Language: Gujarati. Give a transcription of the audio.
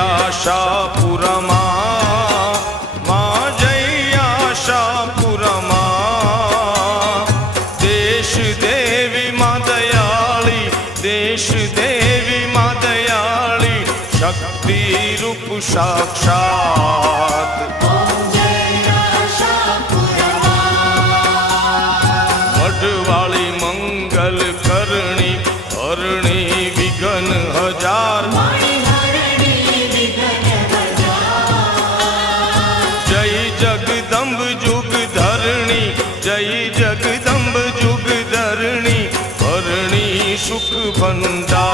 આશાપુરમાં માં જય આશાપુરમાં દેશ દેવી માં દયાળી દેશ દેવી માં દયાળી શક્તિ રૂપ સાક્ષાત મઢવાળી મંગલ કરણી હરણી વિઘ્ન હજાર જય જગદંબ જુગ ધરણી જય જગદંબ જુગ ધરણી હરણી સુખ ભંડાર